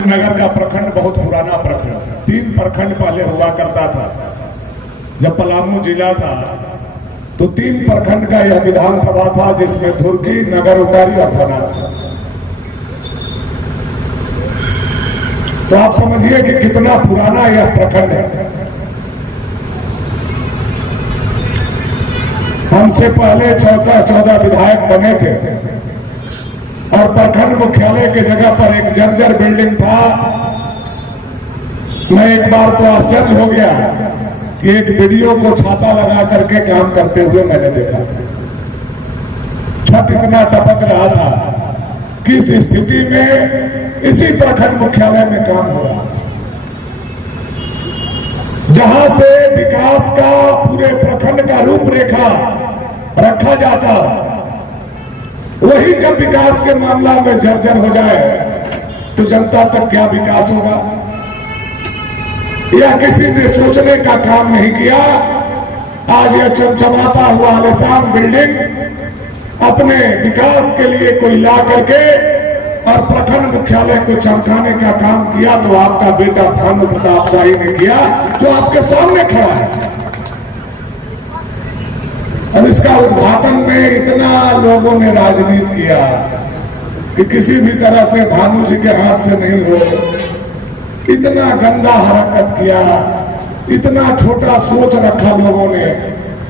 नगर का प्रखंड बहुत पुराना प्रखंड, 3 प्रखंड पहले हुआ करता था। जब पलामू जिला था तो 3 प्रखंड का यह विधानसभा था, जिसमें धुर्की, नगर उटारी और फना था। तो आप समझिए कि कितना पुराना यह प्रखंड है। हमसे पहले 14 विधायक बने थे और प्रखंड मुख्यालय के जगह पर एक जर्जर बिल्डिंग था। मैं एक बार तो आश्चर्य हो गया कि एक वीडियो को छाता लगा करके काम करते हुए मैंने देखा। छत इतना टपक रहा था कि इस स्थिति में इसी प्रखंड मुख्यालय में काम हो रहा, जहां से विकास का पूरे प्रखंड का रूपरेखा रखा जाता, वही जब विकास के मामला में जर्जर हो जाए तो जनता तक क्या विकास होगा, यह किसी ने सोचने का काम नहीं किया। आज यह चमचमाता हुआ आलीशान बिल्डिंग अपने विकास के लिए कोई ला करके और प्रखंड मुख्यालय को चमकाने का काम किया तो आपका बेटा भानु प्रताप शाही ने किया, जो आपके सामने खड़ा है। और इसका उद्घाटन में इतना लोगों ने राजनीति किया कि किसी भी तरह से भानु जी के हाथ से नहीं हो, इतना गंदा हरकत किया, इतना छोटा सोच रखा लोगों ने।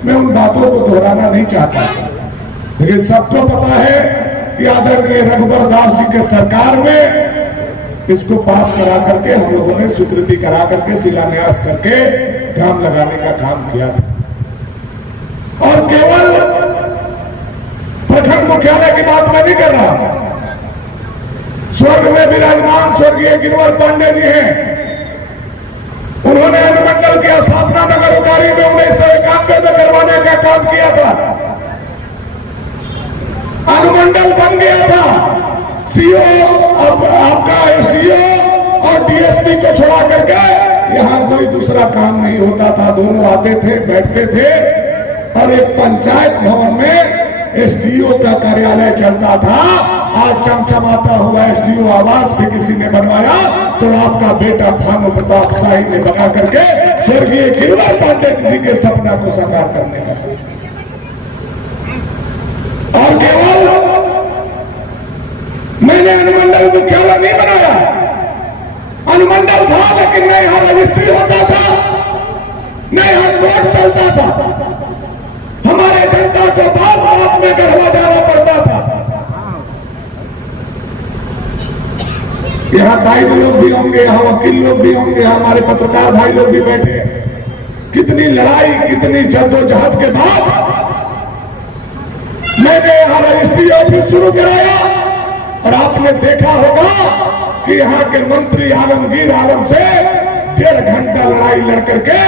मैं उन बातों को दोहराना नहीं चाहता, लेकिन सबको पता है कि आदरणीय रघुवर दास जी के सरकार में इसको पास करा करके हम लोगों ने स्वीकृति करा करके शिलान्यास करके काम लगाने का काम किया था। और केवल प्रखंड मुख्यालय की बात मैं नहीं कर रहा, स्वर्ग में विराजमान स्वर्गीय गिरवर पांडे जी हैं। उन्होंने अनुमंडल की स्थापना नगर उटारी में 1991 में करवाने का काम किया था। अनुमंडल बन गया था, सीओ आपका एसडीओ और डीएसपी को छोड़ा करके यहां कोई दूसरा काम नहीं होता था। दोनों आते थे, बैठते थे और एक पंचायत भवन में एसडीओ का कार्यालय चलता था। आज चमचमाता हुआ एसडीओ आवास भी किसी ने बनवाया तो आपका बेटा भानु प्रताप शाही ने बना करके स्वर्गीय गिरवर पांडे जी के सपना को साकार करने का। और केवल मैंने अनुमंडल मुख्यालय नहीं बनाया, अनुमंडल था लेकिन न यहां रजिस्ट्री होता था, न यहां कोर्ट चलता था। हमारे जनता को बात बात में गढ़वा जाना पड़ता था। यहाँ गाइड लोग भी होंगे, यहाँ वकील लोग भी होंगे, हमारे पत्रकार भाई लोग भी बैठे। कितनी लड़ाई, कितनी जद्दोजहद के बाद मैंने यहाँ रजिस्ट्री ऑफिस शुरू कराया। और आपने देखा होगा कि यहाँ के मंत्री आलमगीर आलम से 1.5 घंटा लड़ाई लड़ करके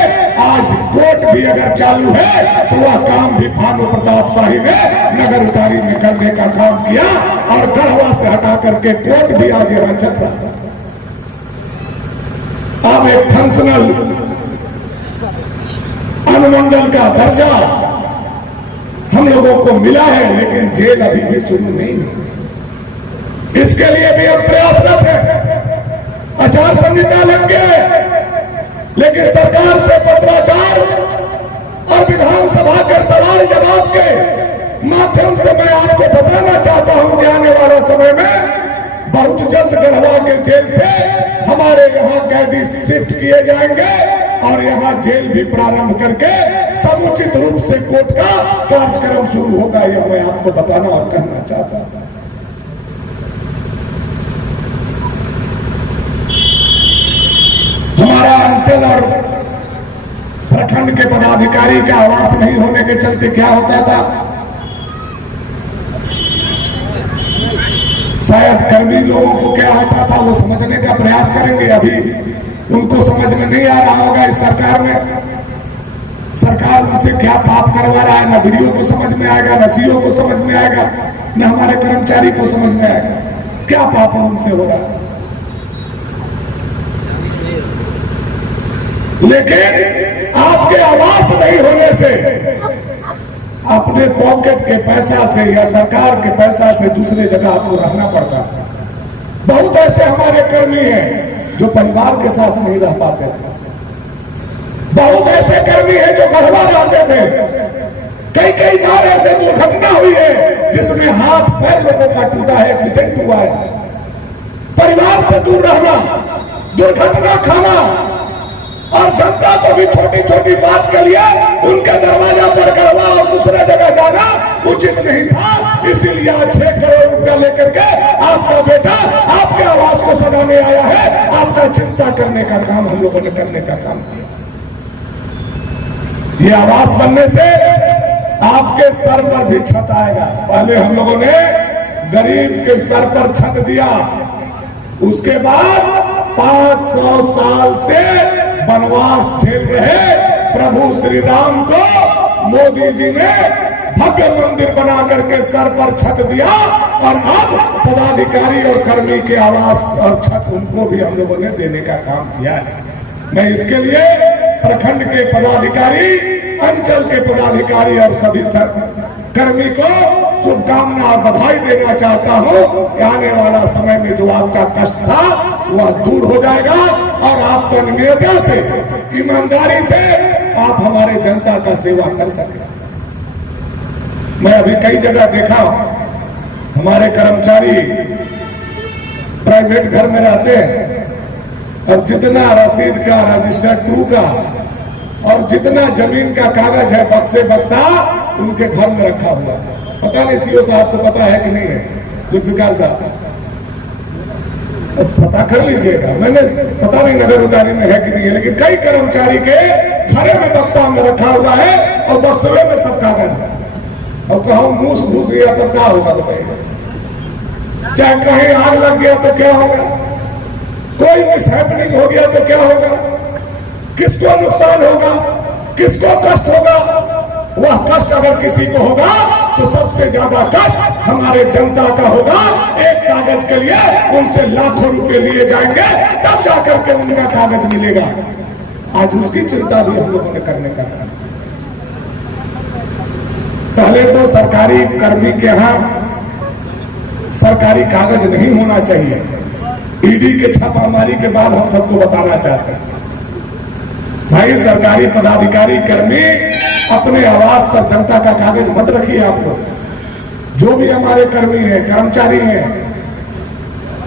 आज कोर्ट भी अगर चालू है तो वह काम भी भानु प्रताप शाही ने नगर उतारी में करने का काम किया और गढ़वा से हटा करके कोर्ट भी आज यहां चल रहा है। अब एक फंक्शनल अनुमंडल का दर्जा हम लोगों को मिला है, लेकिन जेल अभी भी शुरू नहीं है। इसके लिए भी हम प्रयासरत हैं। आचार संहिता लग गए, लेकिन सरकार से पत्राचार और विधानसभा के सवाल जवाब के माध्यम से मैं आपको बताना चाहता हूं कि आने वाला समय में बहुत जल्द गढ़वा के जेल से हमारे यहाँ कैदी शिफ्ट किए जाएंगे और यहाँ जेल भी प्रारंभ करके समुचित रूप से कोर्ट का कार्यक्रम शुरू होगा। यह मैं आपको बताना और कहना चाहता हूं। हमारा अंचल और प्रखंड के पदाधिकारी का आवास नहीं होने के चलते क्या होता था, शायद कर्मी लोगों को क्या होता था वो समझने का प्रयास करेंगे। अभी उनको समझ में नहीं आ रहा होगा इस सरकार में, सरकार उनसे क्या पाप करवा रहा है। न वीडियो को समझ में आएगा, न सीओ को समझ में आएगा, न हमारे कर्मचारी को समझ में आएगा क्या पाप उनसे हो रहा है। लेकिन आपके आवास नहीं होने से अपने पॉकेट के पैसा से या सरकार के पैसा से दूसरे जगह आपको रहना पड़ता है। बहुत ऐसे हमारे कर्मी हैं जो परिवार के साथ नहीं रह पाते थे। बहुत ऐसे कर्मी हैं जो गढ़वा रहते थे। कई कई बार ऐसे दुर्घटना हुई है जिसमें हाथ पैर लोगों का टूटा है, एक्सीडेंट हुआ है। परिवार से दूर रहना, दुर्घटना खाना और जनता को भी छोटी छोटी बात के लिए उनके दरवाजा पर गढ़वा और दूसरे जगह जाना उचित नहीं था। इसीलिए आज 6 करोड़ रुपया लेकर के आपका बेटा आपके आवास को सजाने आया है। आपका चिंता करने का काम हम लोगों ने करने का काम किया। ये आवास बनने से आपके सर पर भी छत आएगा। पहले हम लोगों ने गरीब के सर पर छत दिया, उसके बाद 500 साल से वनवास झेल रहे प्रभु श्री राम को मोदी जी ने भव्य मंदिर बना करके सर पर छत दिया और अब पदाधिकारी और कर्मी के आवास और छत उनको भी हम लोगों ने देने का काम किया है। मैं इसके लिए प्रखंड के पदाधिकारी, अंचल के पदाधिकारी और सभी कर्मी को शुभकामना और बधाई देना चाहता हूं कि आने वाला समय में जो आपका कष्ट था वह दूर हो जाएगा और आप तन्मयता से, ईमानदारी से आप हमारे जनता का सेवा कर सके। मैं अभी कई जगह देखा, हमारे कर्मचारी प्राइवेट घर में रहते हैं और जितना रसीद का, रजिस्टर 2 का और जितना जमीन का कागज है बक्से बक्सा उनके घर में रखा हुआ है। पता नहीं सीओ साहब को पता है कि नहीं है, जुल्फिकार साहब पता कर लीजिएगा। मैंने पता नहीं नगर उदारी में है कि नहीं है, लेकिन कई कर्मचारी के घरे में बक्सा में रखा हुआ है और बक्सवे में सब कागज है। और कहूं मूस घुस गया तो क्या होगा बताइए? चाहे कहीं आग लग गया तो क्या होगा? कोई मिसहैपनिंग हो गया तो क्या होगा? किसको नुकसान होगा? किसको कष्ट होगा? वह कष्ट अगर किसी को होगा तो सबसे ज्यादा कष्ट हमारे जनता का होगा। एक कागज के लिए उनसे लाखों रुपए लिए जाएंगे तब जाकर के उनका कागज मिलेगा। आज उसकी चिंता भी हम लोगों ने करने का है। पहले तो सरकारी कर्मी के यहां सरकारी कागज नहीं होना चाहिए। ईडी के छापामारी के बाद हम सबको बताना चाहते हैं, भाई सरकारी पदाधिकारी कर्मी अपने आवास पर जनता का कागज मत रखिए। आप लोग जो भी हमारे कर्मी हैं, कर्मचारी हैं,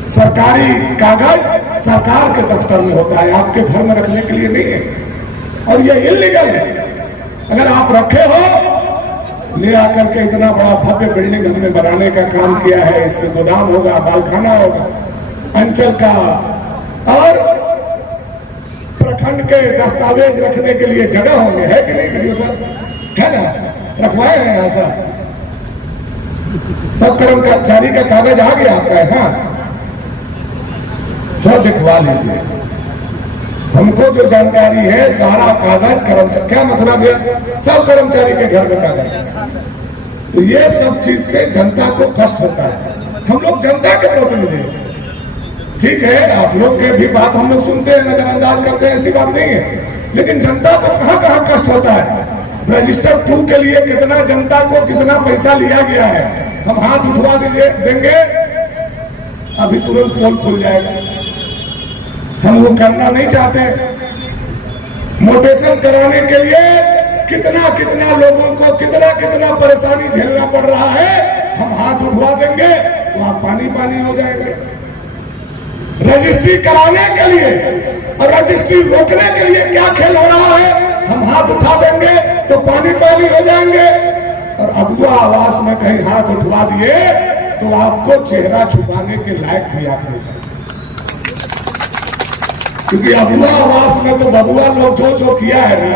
सरकारी कागज सरकार के दफ्तर में होता है, आपके घर में रखने के लिए नहीं है और यह इल्लीगल है। अगर आप रखे हो, ले आकर के इतना बड़ा भव्य बिल्डिंग हमने बनाने का काम किया है, इसमें गोदाम होगा, बालखाना होगा, अंचल का और प्रखंड के दस्तावेज रखने के लिए जगह होंगे, है कि नहीं वीडियो सर? है ना? रखवाए हैं ऐसा सब कर्मचारी का कागज आ गया आपका? हाँ, तो दिखवा लीजिए। हमको जो जानकारी है सारा कागज कर्मचारी, क्या मतलब है? सब कर्मचारी के घर में कागज। तो ये सब चीज से जनता को कष्ट होता है। हम लोग जनता के प्रतिनिधि हैं, ठीक है, आप लोग के भी बात हम लोग सुनते हैं, नजरअंदाज करते हैं, ऐसी बात नहीं है, लेकिन जनता को कहां कहां कष्ट होता है। रजिस्टर 2 के लिए कितना जनता को कितना पैसा लिया गया है, हम हाथ उठवा दीजिए देंगे अभी तुरंत पोल खुल जाएगा। हम वो करना नहीं चाहते। मोटेशन कराने के लिए कितना कितना लोगों को कितना कितना परेशानी झेलना पड़ रहा है, हम हाथ उठवा देंगे तो आप पानी पानी हो जाएंगे। रजिस्ट्री कराने के लिए और रजिस्ट्री रोकने के लिए क्या खेल हो रहा है, हम हाथ उठा देंगे तो पानी पानी हो जाएंगे। और अबुआ आवास में कहीं हाथ उठवा दिए तो आपको चेहरा छुपाने के लायक भी आप नहीं, क्योंकि अबुआ आवास में तो बबुआ लोग जो जो किया है ना,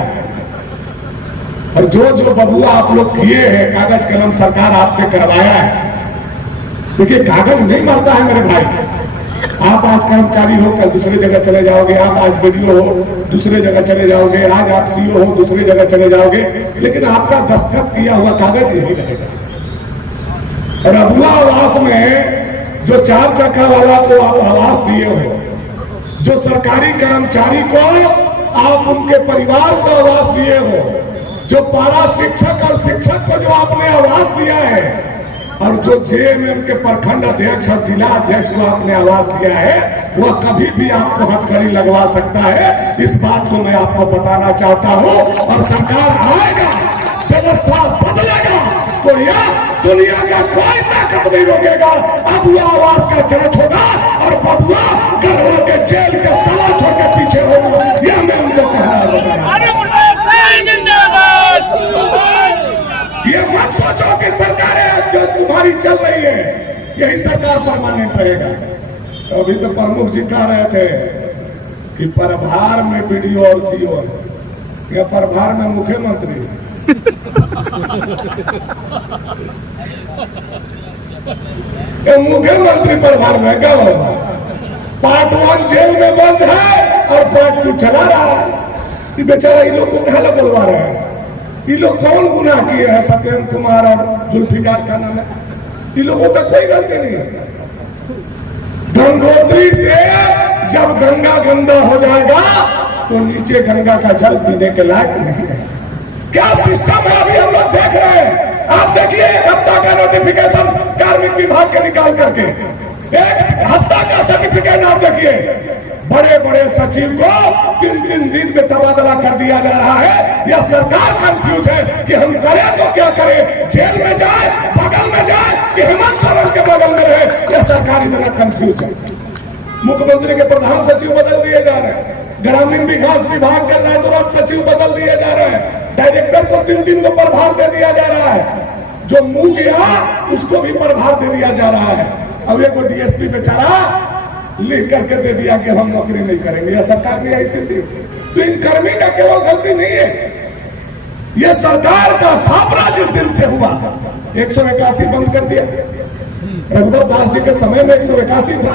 और जो जो बबुआ आप लोग किए हैं, कागज कलम सरकार आपसे करवाया है। देखिए कागज नहीं मरता है मेरे भाई। आप आज कर्मचारी हो, कल दूसरे जगह चले जाओगे, आप आज बीडीओ हो, दूसरे जगह चले जाओगे, आज आप सीओ हो, दूसरे जगह चले जाओगे, लेकिन आपका दस्तखत किया हुआ कागज यही रहेगा। और अबुआ आवास में जो 4 चक्का वाला को आप आवास दिए हो, जो सरकारी कर्मचारी को आप उनके परिवार को आवास दिए हो, जो पारा शिक्षक और शिक्षक को जो आपने आवास दिया है, और जो जेएमएम के प्रखंड अध्यक्ष और जिला अध्यक्ष को आपने आवाज दिया है, वह कभी भी आपको हथकड़ी लगवा सकता है। इस बात को मैं आपको बताना चाहता हूं। और सरकार आएगा, व्यवस्था बदलेगा, तो यह दुनिया का कोई ताकत नहीं रोकेगा। अब वह आवाज का जांच होगा और बबुआ गढ़वा के जेल के सला छोड़ के पीछे होगा। यह मैं उनको कहना होगा। ये मत सोचो कि सरकारें जो तुम्हारी चल रही है यही सरकार परमानेंट रहेगा। तो अभी तो प्रमुख जी कह रहे थे कि प्रभार में बीडीओ और सीओ है, या प्रभार में मुख्यमंत्री। तो मुख्यमंत्री प्रभार में क्या होगा? पार्ट 1 जेल में बंद है और पार्ट 2 चला रहा है। बेचारा इन लोग को कहा बोलवा रहे हैं? ये लोग कौन गुनाह किए हैं? सत्येंद्र कुमार और जुल्फिकार का नाम है, इन लोगों का कोई गलती नहीं है। गंगोत्री से जब गंगा गंदा हो जाएगा तो नीचे गंगा का जल पीने के लायक नहीं है। क्या सिस्टम है अभी हम लोग देख रहे हैं। आप देखिए 1 हफ्ता का नोटिफिकेशन कार्मिक विभाग के निकाल करके 1 हफ्ता का सर्टिफिकेट आप देखिए। बड़े बड़े सचिव को 3-3 दिन में तबादला कर दिया जा रहा है। यह सरकार कंफ्यूज है कि हम करें तो क्या करें, जेल में जाए, बगल में जाए कि हेमंत सोरेन के बगल में रहे। यह सरकार इतना कंफ्यूज है। मुख्यमंत्री के प्रधान सचिव बदल दिए जा रहे हैं, ग्रामीण विकास विभाग के रातों-रात सचिव बदल दिए जा रहे हैं, डायरेक्टर को 3-3 को प्रभार दे दिया जा रहा है, जो मुंह गया उसको भी प्रभार दे दिया जा रहा है। अब एक डीएसपी बेचारा लिख करके दे दिया कि हम नौकरी नहीं करेंगे। यह सरकार की स्थिति। तो इन कर्मी का केवल गलती नहीं है, यह सरकार का स्थापना जिस दिन से हुआ 181 बंद कर दिया। रघुवर दास जी के समय में 181 था।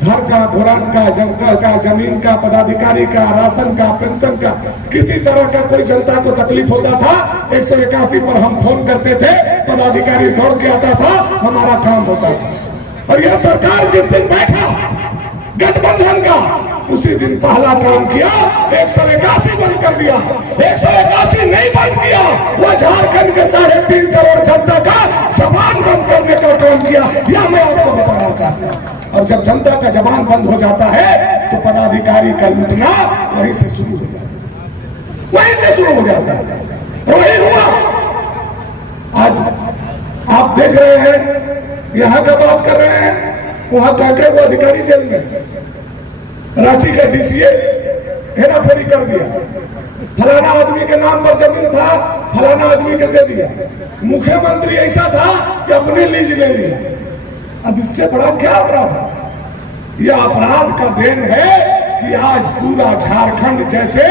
घर का, खुराक का, जंगल का, जमीन का, पदाधिकारी का, राशन का, पेंशन का, किसी तरह का कोई जनता को तकलीफ होता था 181 पर हम फोन करते थे, पदाधिकारी दौड़ के आता था, हमारा काम होता था। और यह सरकार जिस दिन बैठा गठबंधन का, उसी दिन पहला काम किया 181 बंद कर दिया। 181 नहीं बंद किया, वह झारखंड के 3.5 करोड़ जनता का जबान बंद करने का काम किया। यह मैं आपको बताना चाहता हूँ। और जब जनता का जबान बंद हो जाता है तो पदाधिकारी का लूटना वहीं से शुरू हो जाता है, वहीं से शुरू हो जाता है। वही हुआ। आज आप देख रहे हैं, यहाँ का बात कर रहे हैं, वहां जाकर वो अधिकारी जेल में, रांची का डीसीए हेराफेरी कर दिया, फलाना आदमी के नाम पर जमीन था, फलाना आदमी के दे दिया। मुख्यमंत्री ऐसा था कि अपने लीज ले लिया। अब इससे बड़ा क्या अपराध है? यह अपराध का देन है कि आज पूरा झारखंड जैसे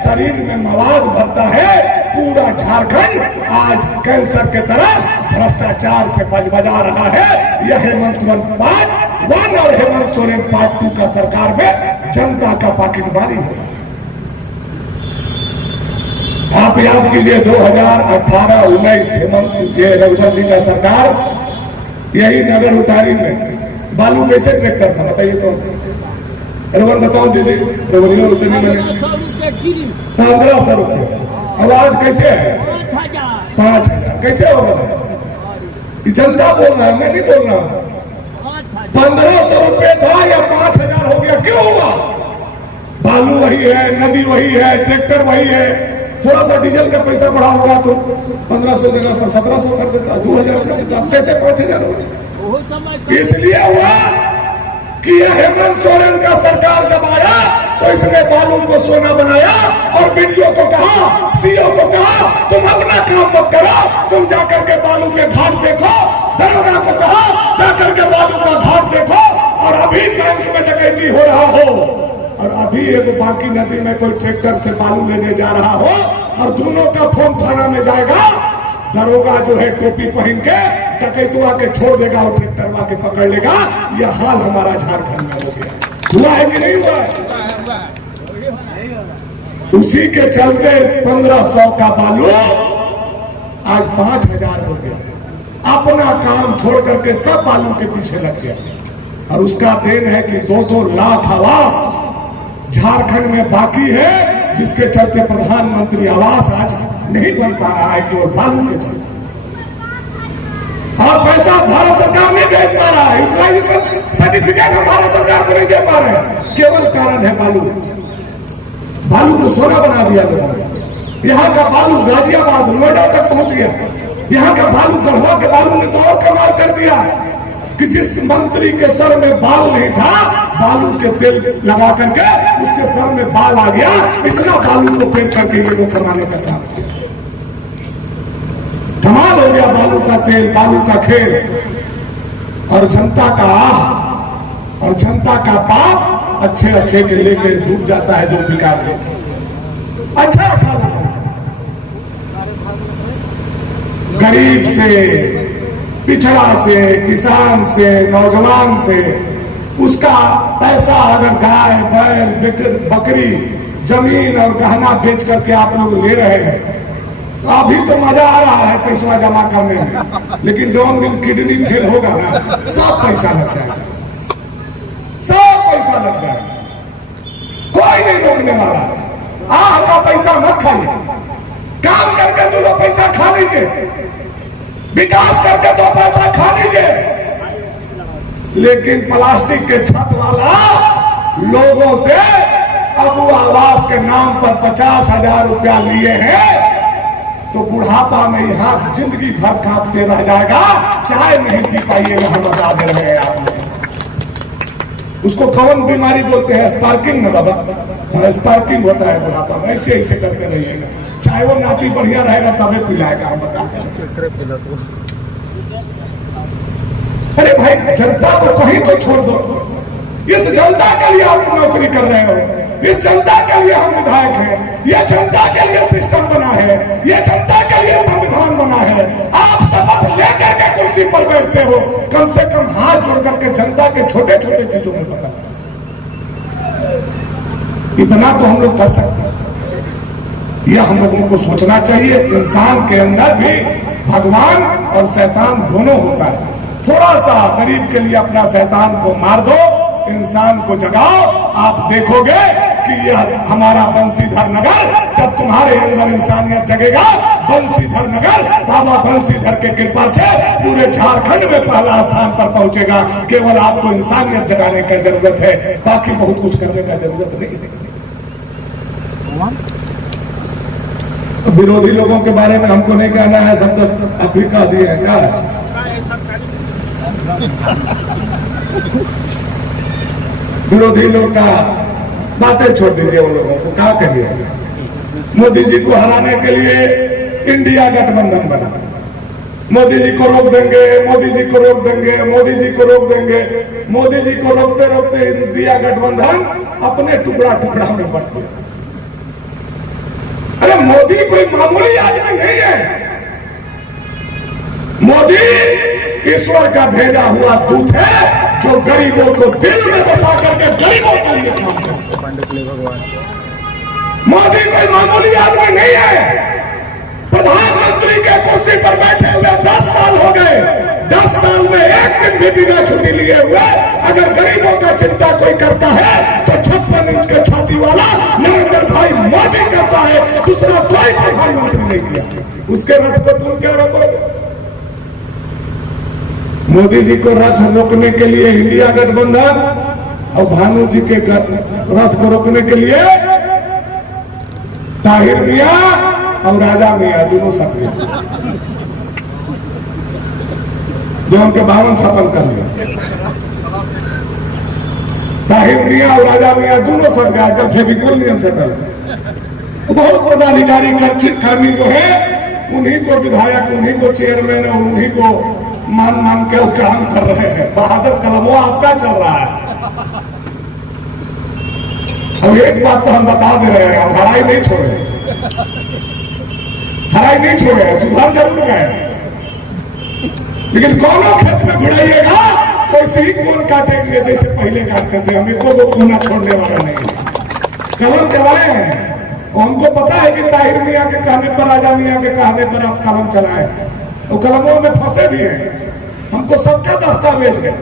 शरीर में मवाद भरता है, पूरा झारखंड आज कैंसर के तरह भ्रष्टाचार से बजबजा रहा है। यह हेमंत पार्ट 1 और हेमंत सोरेन पार्ट 2 का सरकार में जनता का पाकिटमारी है। आप याद कीजिए 2018-19 हेमंत रघुवर जी का सरकार, यही नगर उतारी में बालू कैसे ट्रैक्टर था बताइए तो? रघुवर बताओ दीदी, रघुवर उतनी मैंने 1500 रुपये। अब आज कैसे है? 5,000। कैसे होगा? जनता बोल रहा है, मैं नहीं बोल रहा हूं। 1500 रुपये था या 5,000 हो गया, क्यों हुआ? बालू वही है, नदी वही है, ट्रैक्टर वही है, थोड़ा सा डीजल का पैसा बढ़ा होगा तो 1500 जगह पर 1700 कर देता, 2000 कर देता, कैसे 5000 हो गया? इसलिए हुआ कि यह हेमंत सोरेन का सरकार जब आया तो इसने बालू को सोना बनाया और बीडीओ को कहा, सीओ को कहा, तुम अपना काम मत करो, तुम जाकर के बालू के घाट देखो। दरोगा को कहा, जाकर के बालू का घाट देखो। और अभी बैंक में डकैती हो रहा हो और अभी एक बाकी नदी में कोई ट्रैक्टर से बालू लेने जा रहा हो और दोनों का फोन थाना में जाएगा, दरोगा जो है टोपी पहन के डकैतुआ के छोड़ देगा और ट्रैक्टरवा के पकड़ लेगा। यह हाल हमारा झारखंड में हो गया। हुआ है कि नहीं हुआ है? उसी के चलते 1500 का बालू आज 5,000 हो गया। अपना काम छोड़ करके सब बालू के पीछे लग गया। और उसका देन है कि 2-2 लाख आवास झारखंड में बाकी है, जिसके चलते प्रधानमंत्री आवास आज नहीं बन पा रहा है, केवल बालू के चलते। और पैसा भारत सरकार नहीं भेज पा रहा है, यूटिलाइजेशन सर्टिफिकेट हम भारत सरकार को नहीं दे पा रहे हैं। केवल कारण है बालू। बालू को सोना बना दिया लोगों ने। यहाँ का बालू गाजियाबाद नोएडा तक पहुंच गया। यहाँ का बालू गढ़वा के बालू ने तो और कमाल कर दिया कि जिस मंत्री के सर में बाल नहीं था, बालू के तेल लगा करके उसके सर में बाल आ गया। इतना बालू को फेंक करके ये लोग कमाने का काम किया। कमाल हो गया बालू का तेल, बालू का खेल। और जनता का आह और जनता का पाप अच्छे अच्छे के लेकर डूब जाता है जो बिगाड़ ले। अच्छा अच्छा गरीब से, पिछड़ा से, किसान से, नौजवान से उसका पैसा अगर गाय बैल बकरी जमीन और गहना बेच करके आप लोग ले रहे हैं, तो अभी तो मजा आ रहा है पैसा जमा करने में, लेकिन जो दिन किडनी फेल होगा ना, सब पैसा लग जाएगा, सब पैसा लग जाएगा। कोई नहीं रोकने वाला। आह का पैसा मत खाइए, काम करके दो पैसा खा लीजिए, विकास करके दो पैसा खा लीजिए, लेकिन प्लास्टिक के छत वाला लोगों से अबू आवास के नाम पर 50,000 रुपया लिए हैं, तो बुढ़ापा में यहाँ जिंदगी भर कांपते रह जाएगा। चाय नहीं पी पाइएगा, हम बता दे रहे हैं आप लोग। उसको कौन बीमारी बोलते हैं? स्पार्किंग ना बाबा, स्पार्किंग होता है बुढ़ापा में। ऐसे ऐसे करते रहिएगा, चाहे वो नाती बढ़िया रहेगा तबे पिलाएगा, हम बताते हैं। अरे भाई, जनता को कहीं तो छोड़ दो। इस जनता के लिए आप नौकरी कर रहे हो, इस जनता के लिए हम विधायक हैं, ये जनता के लिए सिस्टम बना है, ये जनता के लिए संविधान बना है। आप शपथ लेकर के कुर्सी पर बैठते हो, कम से कम हाथ जोड़ करके जनता के छोटे छोटे चीजों में पता, इतना तो हम लोग कर सकते हैं। यह हम लोगों को सोचना चाहिए। इंसान के अंदर भी भगवान और शैतान दोनों होता है। थोड़ा सा गरीब के लिए अपना शैतान को मार दो, इंसान को जगाओ, आप देखोगे कि यह हमारा बंसीधर नगर, जब तुम्हारे अंदर इंसानियत जगेगा, बंसीधर नगर बाबा बंसीधर के कृपा से पूरे झारखंड में पहला स्थान पर पहुंचेगा। केवल आपको इंसानियत जगाने की जरूरत है, बाकी बहुत कुछ करने का जरूरत नहीं है। विरोधी लोगों के बारे में हमको नहीं कहना है, सब तो अफ्रीका दिए हैं क्या है? विरोधी लोग का बातें छोड़ दीजिए, उन लोगों को क्या कहिए। मोदी जी को हराने के लिए इंडिया गठबंधन बना, मोदी जी को रोक देंगे, मोदी जी को रोक देंगे, मोदी जी को रोक देंगे। मोदी जी को रोकते रोकते इंडिया गठबंधन अपने टुकड़ा टुकड़ा में बट गया। अरे मोदी कोई मामूली आदमी नहीं है, मोदी ईश्वर का भेजा हुआ दूत है, जो गरीबों को दिल में बसा करके गरीबों के लिए काम करते हैं। मोदी कोई मामूली आदमी नहीं है। प्रधानमंत्री के कुर्सी पर बैठे हुए 10 साल हो गए, 10 साल में एक दिन भी बिना छुट्टी लिए हुए अगर गरीबों का चिंता कोई करता है तो 56 इंच के छाती वाला नरेंद्र भाई मोदी करता है, दूसरा कोई प्रधानमंत्री नहीं किया। उसके रथ को तुम क्या रोकोगे? मोदी जी को रथ रोकने के लिए इंडिया गठबंधन और भानु जी के रथ को रोकने के लिए ताहिर मियां और राजा मियां दोनों सक्रिय, जो उनके 52-56 कर लिया। ताहिर मियां और राजा मियां दोनों सट गए, जब फेविकोल नियम सेटल। बहुत पदाधिकारी कर्मी जो है, उन्हीं को विधायक, उन्हीं को चेयरमैन और उन्हीं को मान के काम कर रहे हैं। बहादुर कलमों आपका चल रहा है। अब एक बात तो हम बता दे रहे हैं, हराई नहीं छोड़े, हराई नहीं छोड़े, सुधार जरूर गए, लेकिन कौनों खेत में घुड़ाइएगा वैसे ही कौन काटेंगे जैसे पहले काटते थे। हमें को कोना छोड़ने वाला नहीं, कलम चलाए हैं। हमको पता है कि ताहिर मियां के कहने पर, राजा मियां के कहने पर आप कलम चलाए, तो कलमों में फंसे भी हैं। हमको सबका दस्तावेज है।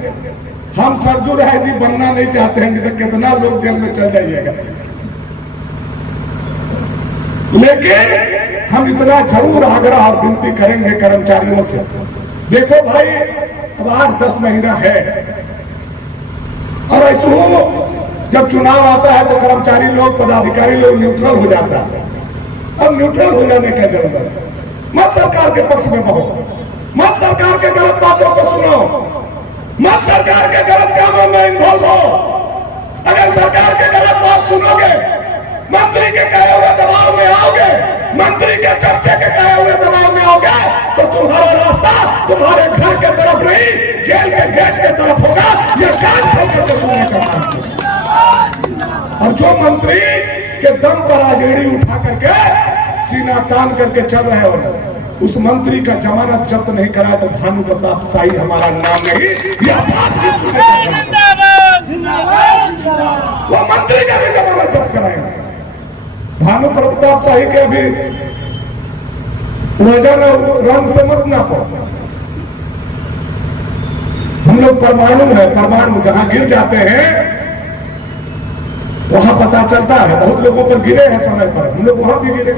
हम सरजू राय जी बनना नहीं चाहते हैं, तो कितना लोग जेल में चल जाइएगा, लेकिन हम इतना जरूर आग्रह और विनती करेंगे कर्मचारियों से देखो भाई, अब 8-10 महीना है और ऐसे हो जब चुनाव आता है तो कर्मचारी लोग, पदाधिकारी लोग न्यूट्रल हो जाता है। अब न्यूट्रल हो जाने का जरूरत है। मत सरकार के पक्ष में बहो, मत सरकार के गलत बातों को सुनो, मत सरकार के गलत कामों में इन्वॉल्व हो। अगर सरकार के गलत बात सुनोगे, मंत्री के कहे हुए दबाव में आओगे, मंत्री के चर्चे के कहे हुए दबाव में आओगे, तो तुम्हारा रास्ता तुम्हारे घर के तरफ नहीं, जेल के गेट के तरफ होगा। यह कान खोल करके सुनने का काम। और जो मंत्री के दम पर आजेड़ी उठा करके सीना तान करके चल रहे हो, उस मंत्री का जमानत जब्त नहीं करा तो भानु प्रताप शाही हमारा नाम नहीं। यह बात भी वो मंत्री का भी जमानत जब्त कराएंगे। भानु प्रताप शाही के भी वजन और रंग से मत ना पो। हम लोग परमाणु है, परमाणु जहां गिर जाते हैं वहां पता चलता है। बहुत लोगों पर गिरे हैं समय पर, हम लोग वहां भी गिरे।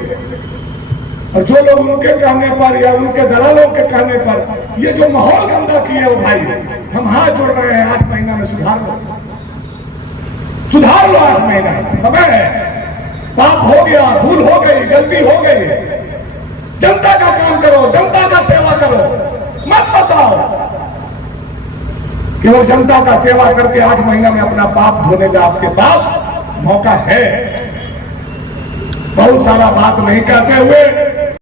और जो लोग उनके कहने पर या उनके दलालों के कहने पर ये जो माहौल गंदा किए हो भाई, हम हाथ जोड़ रहे हैं। 8 महीना में सुधार लो, सुधार लो। 8 महीना समय है। पाप हो गया, भूल हो गई, गलती हो गई। जनता का काम करो, जनता का सेवा करो, मत सताओ। केवल जनता का सेवा करके 8 महीना में अपना पाप धोने का आपके पास मौका है। बहुत सारा बात नहीं कहते हुए